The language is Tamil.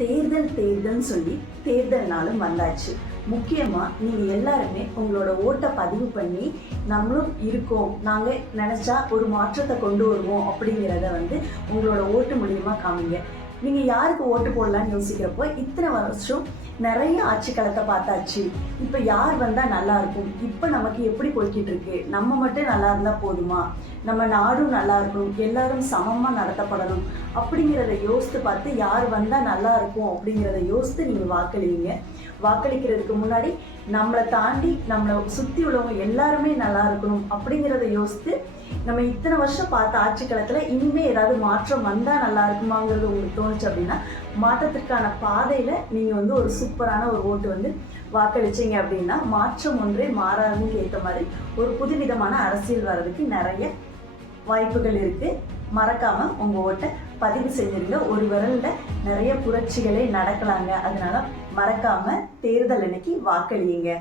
தேர்தல் தேர்தல்னு சொல்லி தேர்தல் நாளும் வந்தாச்சு. முக்கியமாக நீங்கள் எல்லாருமே உங்களோட ஓட்டை பதிவு பண்ணி நம்மளும் இருக்கோம். நாங்கள் நினச்சா ஒரு மாற்றத்தை கொண்டு வருவோம் அப்படிங்கிறத வந்து உங்களோட ஓட்டு மூலியமாக காமிங்க. நீங்கள் யாருக்கு ஓட்டு போடலான்னு யோசிக்கிறப்போ இத்தனை வருஷம் நிறைய ஆட்சி களத்தை பார்த்தாச்சு. இப்போ யார் வந்தால் நல்லா இருக்கும்? இப்போ நமக்கு எப்படி போய்கிட்டு இருக்கு? நம்ம மட்டும் நல்லா இருந்தால் போதுமா? நம்ம நாடும் நல்லா இருக்கணும். எல்லாரும் சமமாக நடத்தப்படணும். அப்படிங்கிறத யோசித்து பார்த்து யார் வந்தால் நல்லா இருக்கும் அப்படிங்கிறத யோசித்து நீங்கள் வாக்களிங்க. வாக்களிக்கிறதுக்கு முன்னாடி நம்மளை தாண்டி நம்மளை சுற்றி உள்ளவங்க எல்லாருமே நல்லா இருக்கணும் அப்படிங்கிறத யோசித்து நம்ம இத்தனை வருஷம் பார்த்த ஆட்சி காலத்தில் இனிமேல் ஏதாவது மாற்றம் வந்தால் நல்லா இருக்குமாங்கிறது உங்களுக்கு தோணுச்சு அப்படின்னா மாற்றத்திற்கான பாதையில் நீங்கள் வந்து ஒரு சூப்பரான ஒரு ஓட்டு வந்து வாக்களிச்சீங்க அப்படின்னா மாற்றம் ஒன்றே மாறாதுன்னு ஏற்ற மாதிரி ஒரு புதுவிதமான அரசியல் வர்றதுக்கு நிறைய வாய்ப்புகள் இருக்குது மறக்காமல் உங்கள் ஓட்டை பதிவு செஞ்சுருங்க ஒரு விரலில் நிறைய புரட்சிகளே நடக்கலாங்க. அதனால மறக்காமல் தேர்தல் அன்னைக்கு வாக்களியுங்க.